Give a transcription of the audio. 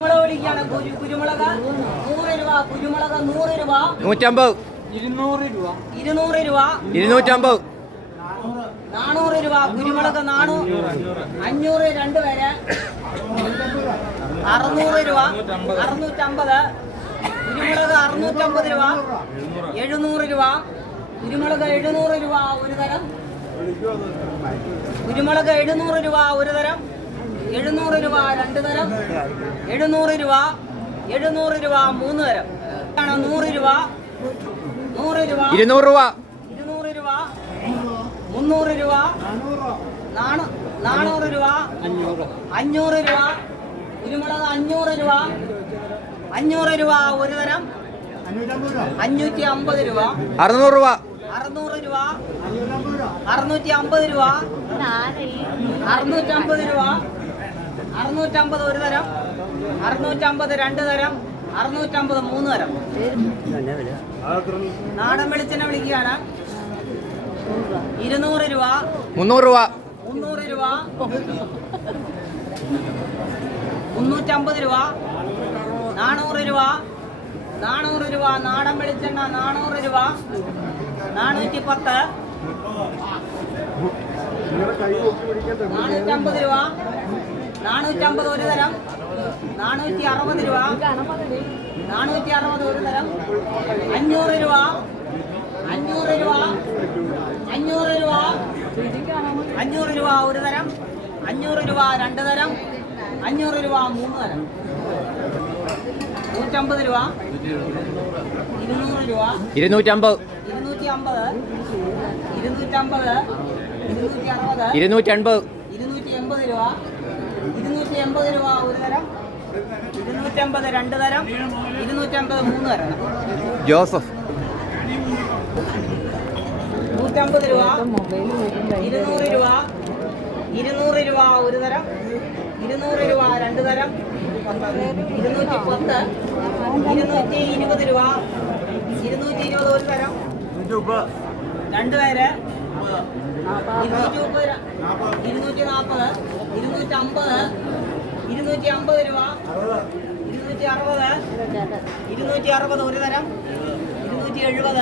കുരുമുളക് വിളിക്കാണ് കുരു- കുരുമുളക് നൂറ് രൂപ കുരുമുളക് നൂറ് രൂപ. നൂറ്റമ്പത്. ഇരുന്നൂറ് രൂപ. ഇരുന്നൂറ് രൂപ. ഇരുന്നൂറ്റമ്പത്. നാനൂറ് രൂപ കുരുമുളക് നാനൂ അഞ്ഞൂറ് രണ്ട് പേര്. അറുന്നൂറ് രൂപ. അറുന്നൂറ്റമ്പത്. കുരുമുളക് അറുന്നൂറ്റമ്പത് രൂപ. എഴുന്നൂറ് രൂപ. കുരുമുളക് എഴുന്നൂറ് രൂപ ഒരു തരം. കുരുമുളക് എഴുന്നൂറ് രൂപ ഒരു തരം. എഴുന്നൂറ് രൂപ രണ്ട് തരം. എഴുന്നൂറ് രൂപ എഴുന്നൂറ് രൂപ മൂന്ന് തരം. ആണ് നൂറ് രൂപ നൂറ് രൂപ ഇരുന്നൂറ് രൂപ. ഇരുന്നൂറ് രൂപ മുന്നൂറ് രൂപ നാനൂറ് രൂപ അഞ്ഞൂറ് രൂപ കുരുമുളക് അഞ്ഞൂറ് രൂപ അഞ്ഞൂറ് രൂപ ഒരു തരം. അഞ്ഞൂറ്റി അമ്പത് രൂപ. അറുന്നൂറ് രൂപ. അറുന്നൂറ് രൂപ. അറുന്നൂറ്റി അമ്പത് രൂപ. അറുന്നൂറ്റി അമ്പത് രൂപ. അറുന്നൂറ്റമ്പത് ഒരു തരം അറുന്നൂറ്റമ്പത് രണ്ട് തരം അറുന്നൂറ്റമ്പത് മൂന്ന് തരം. നാടൻ വെളിച്ചെണ്ണ വിളിക്കുകയാണ്. ഇരുന്നൂറ് രൂപ. മുന്നൂറ് രൂപ. മുന്നൂറ് രൂപ. മുന്നൂറ്റമ്പത് രൂപ. നാനൂറ് രൂപ. നാനൂറ് രൂപ. നാടൻ വെളിച്ചെണ്ണ നാനൂറ് രൂപ. നാനൂറ്റി പത്ത് നാനൂറ്റമ്പത് രൂപ. നാനൂറ്റമ്പത് ഒരു തരം. നാനൂറ്റി അറുപത് രൂപ. നാനൂറ്റി അറുപത് ഒരു തരം. അഞ്ഞൂറ് രൂപ. അഞ്ഞൂറ് രൂപ. അഞ്ഞൂറ് രൂപ. അഞ്ഞൂറ് രൂപ ഒരു തരം. അഞ്ഞൂറ് രൂപ രണ്ട് തരം. അഞ്ഞൂറ് രൂപ മൂന്ന് തരം. നൂറ്റമ്പത് രൂപ. ഇരുന്നൂറ് രൂപ. ഇരുന്നൂറ്റമ്പത്. ഇരുന്നൂറ്റി അമ്പത് ഇരുന്നൂറ്റമ്പത്. ഇരുന്നൂറ്റി അറുപത് ഇരുന്നൂറ്റൻപത്. ഇരുന്നൂറ്റി എൺപത് രൂപ. ഇരുന്നൂറ്റി എൺപത് രൂപ ഒരു തരം. ഇരുന്നൂറ്റമ്പത് രണ്ട് തരം. ഇരുന്നൂറ്റമ്പത് മൂന്ന് തരം. ജോസഫ്. നൂറ്റമ്പത് രൂപ. ഇരുന്നൂറ് രൂപ. ഇരുന്നൂറ് രൂപ ഒരു തരം. ഇരുന്നൂറ് രൂപ രണ്ട് തരം. ഇരുന്നൂറ്റി പത്ത് ഇരുന്നൂറ്റി ഇരുപത് രൂപ. ഇരുന്നൂറ്റി ഇരുപത് ഒരു തരം. രണ്ട് പേര്. ഇരുന്നൂറ്റി മുപ്പത് ഇരുന്നൂറ്റി നാൽപ്പത് ഇരുന്നൂറ്റി അമ്പത് ഇരുന്നൂറ്റി അമ്പത് രൂപ ഇരുന്നൂറ്റി അറുപത് ഇരുന്നൂറ്റി അറുപത് ഒരു തരം ഇരുന്നൂറ്റി എഴുപത്